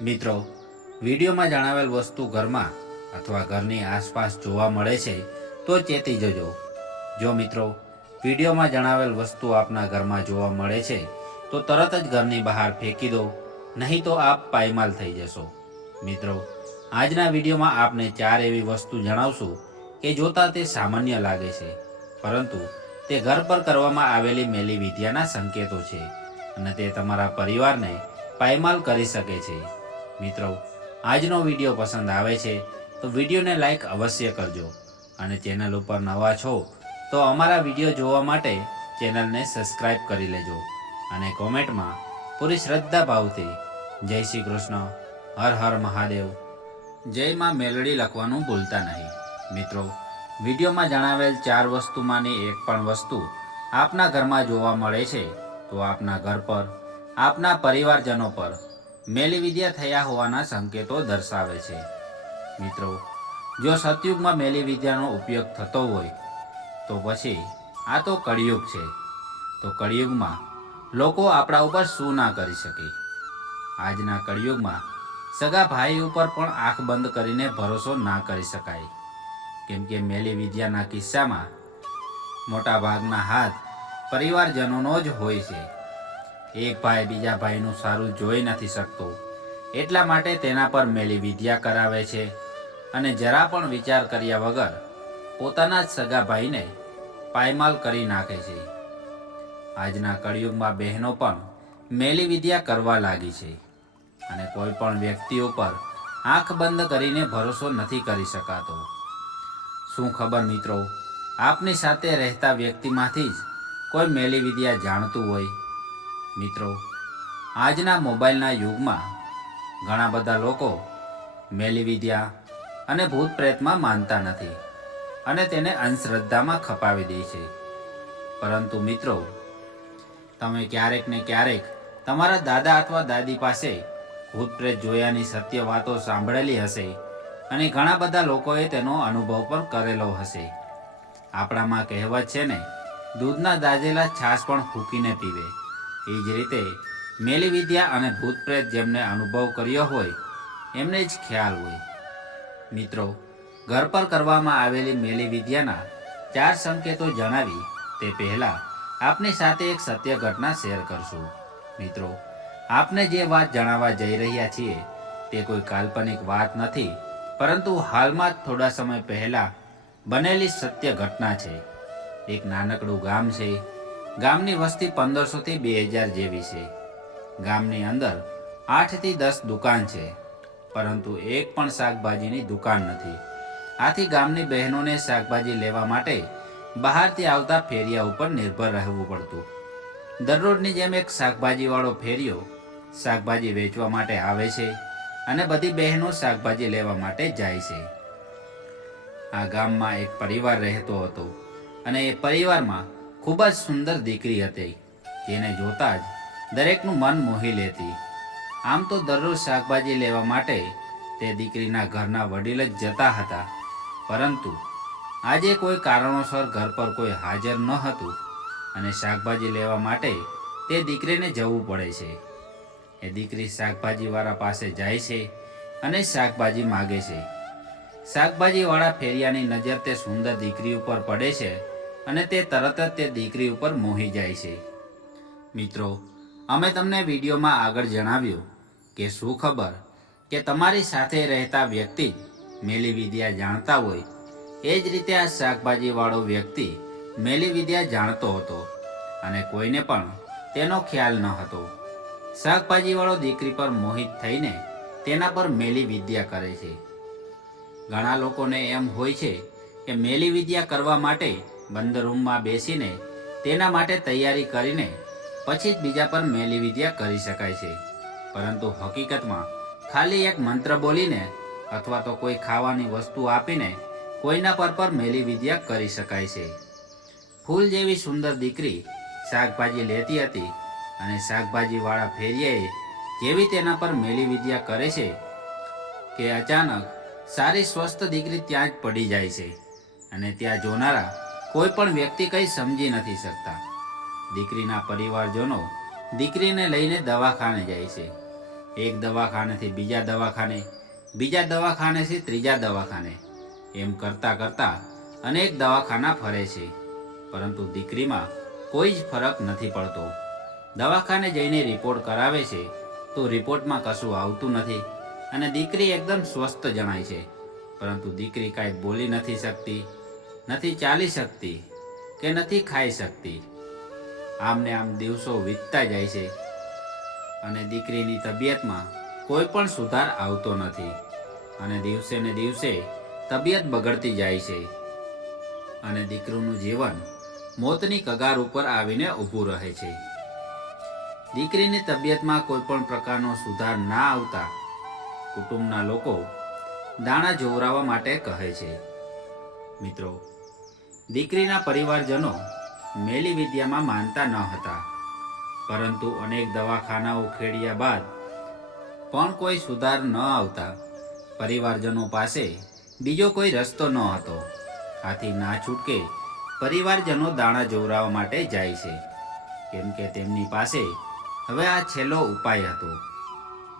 મિત્રો, વિડીયોમાં જણાવેલ વસ્તુ ઘરમાં અથવા ઘરની આસપાસ જોવા મળે છે તો ચેતી જજો. જો મિત્રો, વિડીયોમાં જણાવેલ વસ્તુ આપના ઘરમાં જોવા મળે છે તો તરત જ ઘરની બહાર ફેંકી દો, નહીં તો આપ પાયમાલ થઈ જશો. મિત્રો, આજના વિડીયોમાં આપને 4 એવી વસ્તુ જણાવશું કે જોતા તે સામાન્ય લાગે છે, પરંતુ તે ઘર પર કરવામાં આવેલી મેલી વિદ્યાના સંકેતો છે અને તે તમારા પરિવારને પાયમાલ કરી શકે છે. મિત્રો, આજનો વિડીયો પસંદ આવે છે તો વિડીયોને લાઈક અવશ્ય કરજો અને ચેનલ ઉપર નવા છો તો અમારા વિડીયો જોવા માટે ચેનલને સબસ્ક્રાઈબ કરી લેજો અને કોમેન્ટમાં પૂરી શ્રદ્ધા ભાવથી જય શ્રી કૃષ્ણ, હર હર મહાદેવ, જય માં મેલડી લખવાનું ભૂલતા નહીં. મિત્રો, વિડીયોમાં જણાવેલ 4 વસ્તુમાંની એક પણ વસ્તુ આપના ઘરમાં જોવા મળે છે તો આપના ઘર પર, આપના પરિવારજનો પર મેલી વિદ્યા થયા હોવાના સંકેતો દર્શાવે છે. મિત્રો, જો સતયુગમાં મેલી વિદ્યાનો ઉપયોગ થતો હોય તો પછી આ તો કળિયુગ છે. તો કળિયુગમાં લોકો આપણા ઉપર શું ના કરી શકે? આજના કળિયુગમાં સગા ભાઈ ઉપર પણ આંખ બંધ કરીને ભરોસો ના કરી શકાય, કેમ કે મેલી વિદ્યાના કિસ્સામાં મોટા ભાગના હાથ પરિવારજનોનો જ હોય છે. એક ભાઈ બીજા ભાઈનું સારું જોઈ નથી શકતો, એટલા માટે તેના પર મેલી વિદ્યા કરાવે છે અને જરા પણ વિચાર કર્યા વગર પોતાના જ સગા ભાઈને પાયમાલ કરી નાખે છે. આજના કળિયુગમાં બહેનો પણ મેલી વિદ્યા કરવા લાગી છે અને કોઈ પણ વ્યક્તિ ઉપર આંખ બંધ કરીને ભરોસો નથી કરી શકાતો. શું ખબર મિત્રો, આપની સાથે રહેતા વ્યક્તિમાંથી જ કોઈ મેલી વિદ્યા જાણતું હોય? મિત્રો, આજના મોબાઈલના યુગમાં ઘણા બધા લોકો મેલી વિદ્યા અને ભૂત પ્રેતમાં માનતા નથી અને તેને અંધશ્રદ્ધામાં ખપાવી દે છે. પરંતુ મિત્રો, તમે ક્યારેક ને ક્યારેક તમારા દાદા અથવા દાદી પાસે ભૂત પ્રેત જોયાની સત્ય વાતો સાંભળેલી હશે અને ઘણા બધા લોકોએ તેનો અનુભવ પણ કરેલો હશે. આપણામાં કહેવત છે ને, દૂધના દાઝેલા છાશ પણ ફૂંકીને પીવે. એ જ રીતે મેલી વિદ્યા અને ભૂત પ્રેત જેમને અનુભવ કર્યો હોય એમને જ ખ્યાલ હોય. મિત્રો, ઘર પર કરવામાં આવેલી મેલી વિદ્યાના 4 સંકેતો જણાવી તે પહેલા આપની સાથે એક સત્ય ઘટના શેર કરશું. મિત્રો, આપને જે વાત જણાવવા જઈ રહ્યા છીએ તે કોઈ કાલ્પનિક વાત નથી, પરંતુ હાલમાં જ થોડા સમય પહેલા બનેલી સત્ય ઘટના છે. એક નાનકડું ગામ છે. ગામની વસ્તી 1500 થી 2000 જેવી છે. ગામની અંદર 8 થી 10 દુકાન છે, પરંતુ એક પણ શાકભાજીની દુકાન નથી. આથી ગામની બહેનોને શાકભાજી લેવા માટે બહારથી આવતા ફેરિયા ઉપર નિર્ભર રહેવું પડતું. દરરોજની જેમ એક શાકભાજીવાળો ફેરિયો શાકભાજી વેચવા માટે આવે છે અને બધી બહેનો શાકભાજી લેવા માટે જાય છે. આ ગામમાં એક પરિવાર રહેતો હતો અને એ પરિવારમાં ખૂબ જ સુંદર દીકરી હતી, જેને જોતા જ દરેકનું મન મોહી લેતી. આમ તો દરરોજ શાકભાજી લેવા માટે તે દીકરીના ઘરના વડીલ જ જતા હતા, પરંતુ આજે કોઈ કારણોસર ઘર પર કોઈ હાજર ન હતું અને શાકભાજી લેવા માટે તે દીકરીને જવું પડે છે. એ દીકરી શાકભાજીવાળા પાસે જાય છે અને શાકભાજી માગે છે. શાકભાજીવાળા ફેરિયાની નજર તે સુંદર દીકરી ઉપર પડે છે અને તે તરત જ તે દીકરી ઉપર મોહી જાય છે. મિત્રો, અમે તમને વિડીયોમાં આગળ જણાવ્યું કે શું ખબર કે તમારી સાથે રહેતા વ્યક્તિ મેલી વિદ્યા જાણતા હોય. એ જ રીતે આ શાકભાજીવાળો વ્યક્તિ મેલી વિદ્યા જાણતો હતો અને કોઈને પણ તેનો ખ્યાલ ન હતો. શાકભાજીવાળો દીકરી પર મોહિત થઈને તેના પર મેલી વિદ્યા કરે છે. ઘણા લોકોને એમ હોય છે કે મેલી વિદ્યા કરવા માટે બંધ રૂમમાં બેસીને તેના માટે તૈયારી કરીને પછી જ બીજા પર મેલી વિદ્યા કરી શકાય છે, પરંતુ હકીકતમાં ખાલી એક મંત્ર બોલીને અથવા તો કોઈ ખાવાની વસ્તુ આપીને કોઈના પર મેલી વિદ્યા કરી શકાય છે. ફૂલ જેવી સુંદર દીકરી શાકભાજી લેતી હતી અને શાકભાજીવાળા ફેરિયાએ જેવી તેના પર મેલી વિદ્યા કરે છે કે અચાનક સારી સ્વસ્થ દીકરી ત્યાં જ પડી જાય છે અને ત્યાં જોનારા કોઈ પણ વ્યક્તિ કંઈ સમજી નથી શકતા. દીકરીના પરિવારજનો દીકરીને લઈને દવાખાને જાય છે. એક દવાખાનેથી બીજા દવાખાને, બીજા દવાખાનેથી ત્રીજા દવાખાને, એમ કરતાં કરતાં અનેક દવાખાના ફરે છે, પરંતુ દીકરીમાં કોઈ જ ફરક નથી પડતો. દવાખાને જઈને રિપોર્ટ કરાવે છે તો રિપોર્ટમાં કશું આવતું નથી અને દીકરી એકદમ સ્વસ્થ જણાય છે, પરંતુ દીકરી કાંઈ બોલી નથી શકતી, નથી ચાલી શકતી કે નથી ખાઈ શકતી. આમને આમ દિવસો વીતતા જાય છે અને દીકરીની તબિયતમાં કોઈ પણ સુધાર આવતો નથી અને દિવસે ને દિવસે તબિયત બગડતી જાય છે અને દીકરીનું જીવન મોતની કગાર ઉપર આવીને ઊભું રહે છે. દીકરીની તબિયતમાં કોઈ પણ પ્રકારનો સુધાર ના આવતા કુટુંબના લોકો દાણા જોવરાવવા માટે કહે છે. મિત્રો, દીકરીના પરિવારજનો મેલી વિદ્યામાં માનતા ન હતા, પરંતુ અનેક દવાખાનાઓ ખેડ્યા બાદ પણ કોઈ સુધાર ન આવતા પરિવારજનો પાસે બીજો કોઈ રસ્તો ન હતો. આથી ના છૂટકે પરિવારજનો દાણા જોવરાવવા માટે જાય છે, કેમ કે તેમની પાસે હવે આ છેલ્લો ઉપાય હતો.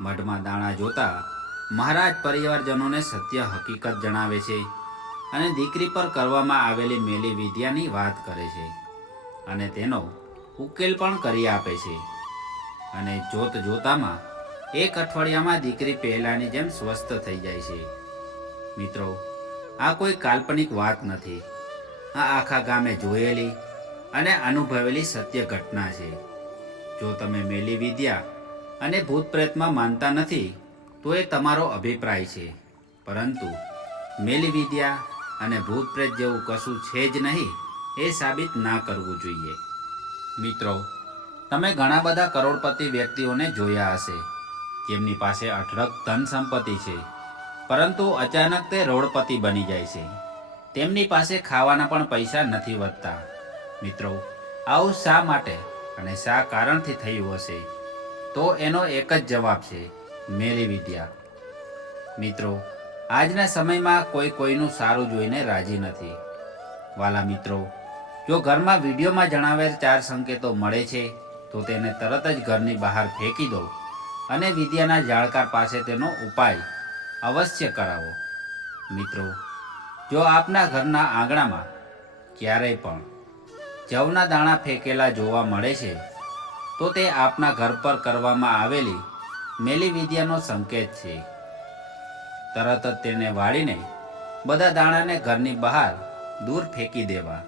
મઢમાં દાણા જોતા મહારાજ પરિવારજનોને સત્ય હકીકત જણાવે છે અને દીકરી પર કરવામાં આવેલી મેલી વિદ્યાની વાત કરે છે અને તેનો ઉકેલ પણ કરી આપે છે. અને જોત જોતામાં એક અઠવાડિયામાં દીકરી પહેલાની જેમ સ્વસ્થ થઈ જાય છે. મિત્રો, આ કોઈ કાલ્પનિક વાત નથી. આ આખા ગામે જોયેલી અને અનુભવેલી સત્ય ઘટના છે. જો તમે મેલી વિદ્યા અને ભૂત પ્રેતમાં માનતા નથી તો એ તમારો અભિપ્રાય છે, પરંતુ મેલી વિદ્યા અને ભૂત પ્રેત જેવું કશું છે જ નહીં એ સાબિત ના કરવું જોઈએ. મિત્રો, તમે ઘણા બધા કરોડપતિ વ્યક્તિઓને જોયા હશે જેમની પાસે અઢળક ધન સંપત્તિ છે, પરંતુ અચાનક તે રોડપતિ બની જાય છે. તેમની પાસે ખાવાના પણ પૈસા નથી વધતા. મિત્રો, આવું શા માટે અને શા કારણથી થયું હશે? તો એનો એક જ જવાબ છે: મેલી વિદ્યા. મિત્રો, આજના સમયમાં કોઈ કોઈનું સારું જોઈને રાજી નથી. વાલા મિત્રો, જો ઘરમાં વિડીયોમાં જણાવેલ 4 સંકેતો મળે છે તો તેને તરત જ ઘરની બહાર ફેંકી દો અને વિદ્યાના જાણકાર પાસે તેનો ઉપાય અવશ્ય કરાવો. મિત્રો, જો આપના ઘરના આંગણામાં ક્યારેય પણ જવના દાણા ફેંકેલા જોવા મળે છે તો તે આપના ઘર પર કરવામાં આવેલી મેલી વિદ્યાનો સંકેત છે. તરત જ તેને વાળીને બધા દાણાને ઘરની બહાર દૂર ફેંકી દેવા.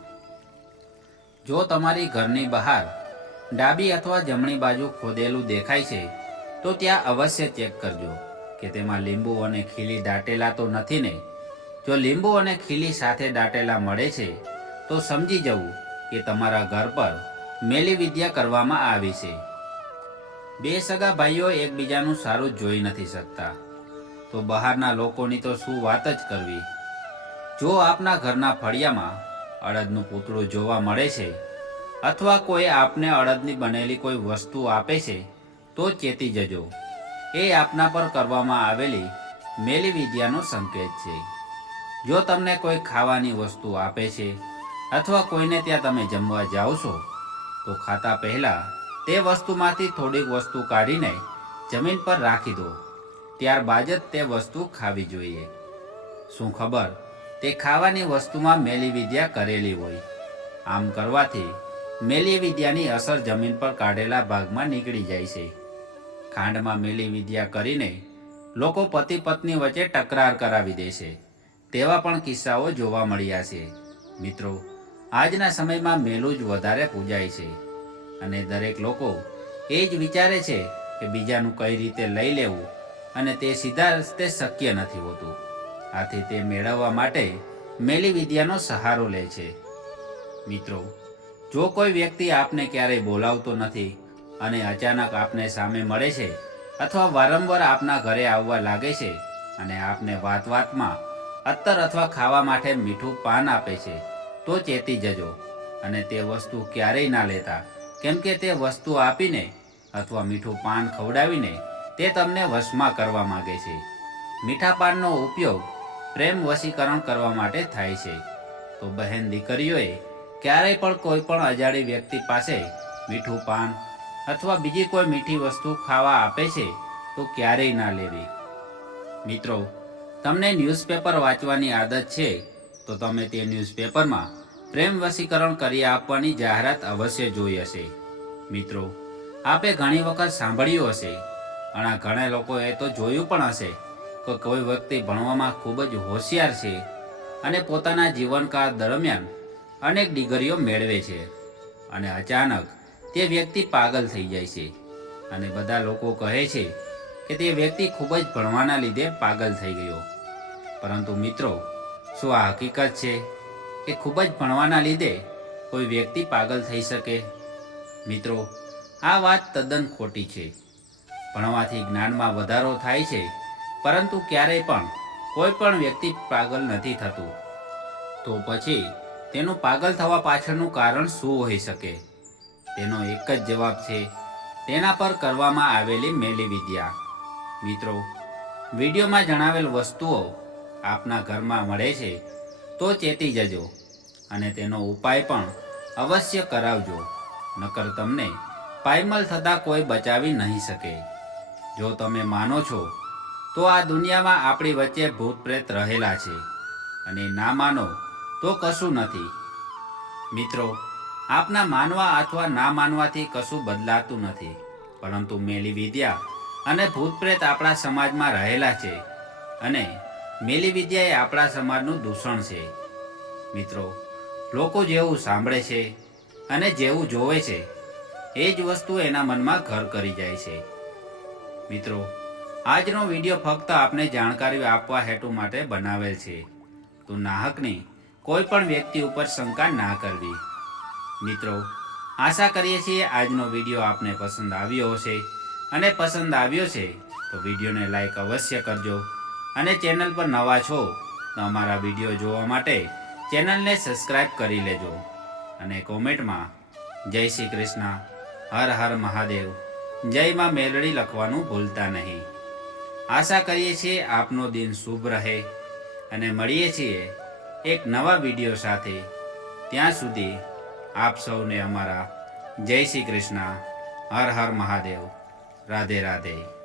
જો તમારી ઘરની બહાર ડાબી અથવા જમણી બાજુ ખોદેલું દેખાય છે તો ત્યાં અવશ્ય ચેક કરજો કે તેમાં લીંબુ અને ખીલી દાટેલા તો નથી ને. જો લીંબુ અને ખીલી સાથે દાટેલા મળે છે તો સમજી જવું કે તમારા ઘર પર મેલી વિદ્યા કરવામાં આવી છે. બે સગા ભાઈઓ એકબીજાનું સારું જોઈ નથી શકતા તો બહારના લોકોની તો શું વાત જ કરવી. જો આપના ઘરના ફળિયામાં અડદનું પૂતળું જોવા મળે છે અથવા કોઈ આપને અડદની બનેલી કોઈ વસ્તુ આપે છે તો ચેતી જજો. એ આપના પર કરવામાં આવેલી મેલી વિદ્યાનો સંકેત છે. જો તમને કોઈ ખાવાની વસ્તુ આપે છે અથવા કોઈને ત્યાં તમે જમવા જાઓ છો તો ખાતા પહેલા તે વસ્તુમાંથી થોડીક વસ્તુ કાઢીને જમીન પર રાખી દો. ત્યારબાદ જ તે વસ્તુ ખાવી જોઈએ. શું ખબર તે ખાવાની વસ્તુમાં મેલી વિદ્યા કરેલી હોય. આમ કરવાથી મેલી વિદ્યાની અસર જમીન પર કાઢેલા ભાગમાં નીકળી જાય છે. ખાંડમાં મેલી વિદ્યા કરીને લોકો પતિ પત્ની વચ્ચે તકરાર કરાવી દે છે તેવા પણ કિસ્સાઓ જોવા મળ્યા છે. મિત્રો, આજના સમયમાં મેલું જ વધારે પૂજાય છે અને દરેક લોકો એ જ વિચારે છે કે બીજાનું કઈ રીતે લઈ લેવું, અને તે સીધા રસ્તે શક્ય નથી હોતું. આથી તે મેળવવા માટે મેલી વિદ્યાનો સહારો લે છે. મિત્રો, જો કોઈ વ્યક્તિ આપને ક્યારેય બોલાવતો નથી અને અચાનક આપને સામે મળે છે અથવા વારંવાર આપના ઘરે આવવા લાગે છે અને આપને વાત વાતમાં અત્તર અથવા ખાવા માટે મીઠું પાન આપે છે તો ચેતી જજો અને તે વસ્તુ ક્યારેય ના લેતા, કેમ કે તે વસ્તુ આપીને અથવા મીઠું પાન ખવડાવીને તે તમને વશમાં કરવા માંગે છે. મીઠા પાનનો ઉપયોગ પ્રેમ વશીકરણ કરવા માટે થાય છે. તો બહેન દીકરીઓએ ક્યારેય પણ કોઈ પણ અજાણી વ્યક્તિ પાસે મીઠું પાન અથવા બીજી કોઈ મીઠી વસ્તુ ખાવા આપે છે તો ક્યારેય ના લેવી. મિત્રો, તમને ન્યૂઝપેપર વાંચવાની આદત છે તો તમે તે ન્યૂઝપેપરમાં પ્રેમ વશીકરણ કરી આપવાની જાહેરાત અવશ્ય જોઈ હશે. મિત્રો, આપે ઘણી વખત સાંભળ્યું હશે અને ઘણા લોકોએ તો જોયું પણ હશે કે કોઈ વ્યક્તિ ભણવામાં ખૂબ જ હોશિયાર છે અને પોતાના જીવનકાળ દરમિયાન અનેક ડિગ્રીઓ મેળવે છે અને અચાનક તે વ્યક્તિ પાગલ થઈ જાય છે અને બધા લોકો કહે છે કે તે વ્યક્તિ ખૂબ જ ભણવાના લીધે પાગલ થઈ ગયો. પરંતુ મિત્રો, શું આ હકીકત છે કે ખૂબ જ ભણવાના લીધે કોઈ વ્યક્તિ પાગલ થઈ શકે? મિત્રો, આ વાત તદ્દન ખોટી છે. ભણવાથી જ્ઞાનમાં વધારો થાય છે, પરંતુ ક્યારેય પણ કોઈ પણ વ્યક્તિ પાગલ નથી થતું. તો પછી તેનું પાગલ થવા પાછળનું કારણ શું હોઈ શકે? તેનો એક જ જવાબ છે, તેના પર કરવામાં આવેલી મેલી વિદ્યા. મિત્રો, વિડીયોમાં જણાવેલ વસ્તુઓ આપના ઘરમાં મળે છે તો ચેતી જજો અને તેનો ઉપાય પણ અવશ્ય કરાવજો, નકર તમને પાયમલ થતાં કોઈ બચાવી નહીં શકે. જો તમે માનો છો તો આ દુનિયામાં આપણી વચ્ચે ભૂત પ્રેત રહેલા છે અને ના માનો તો કશું નથી. મિત્રો, આપના માનવા અથવા ના માનવાથી કશું બદલાતું નથી, પરંતુ મેલી વિદ્યા અને ભૂત પ્રેત આપણા સમાજમાં રહેલા છે અને મેલી વિદ્યા એ આપણા સમાજનું દૂષણ છે. મિત્રો, લોકો જેવું સાંભળે છે અને જેવું જોવે છે એ જ વસ્તુ એના મનમાં ઘર કરી જાય છે. મિત્રો, આજનો વિડીયો ફક્ત આપને જાણકારી આપવા હેતુ માટે બનાવેલ છે. તો નાહકની કોઈ પણ વ્યક્તિ ઉપર શંકા ના કરવી. મિત્રો, આશા કરીએ છીએ આજનો વિડીયો આપને પસંદ આવ્યો હશે અને પસંદ આવ્યો છે તો વિડીયોને લાઈક અવશ્ય કરજો અને ચેનલ પર નવા છો તો અમારા વિડીયો જોવા માટે ચેનલને સબસ્ક્રાઈબ કરી લેજો અને કોમેન્ટમાં જય શ્રી કૃષ્ણ, હર હર મહાદેવ, જય માં મેલડી લખવાનું ભૂલતા નહીં. આશા કરીએ છીએ આપનો દિન શુભ રહે અને મળીએ છીએ એક નવા વિડીયો સાથે. ત્યાં સુધી આપ સૌને અમારા જય શ્રી કૃષ્ણ, હર હર મહાદેવ, રાધે રાધે.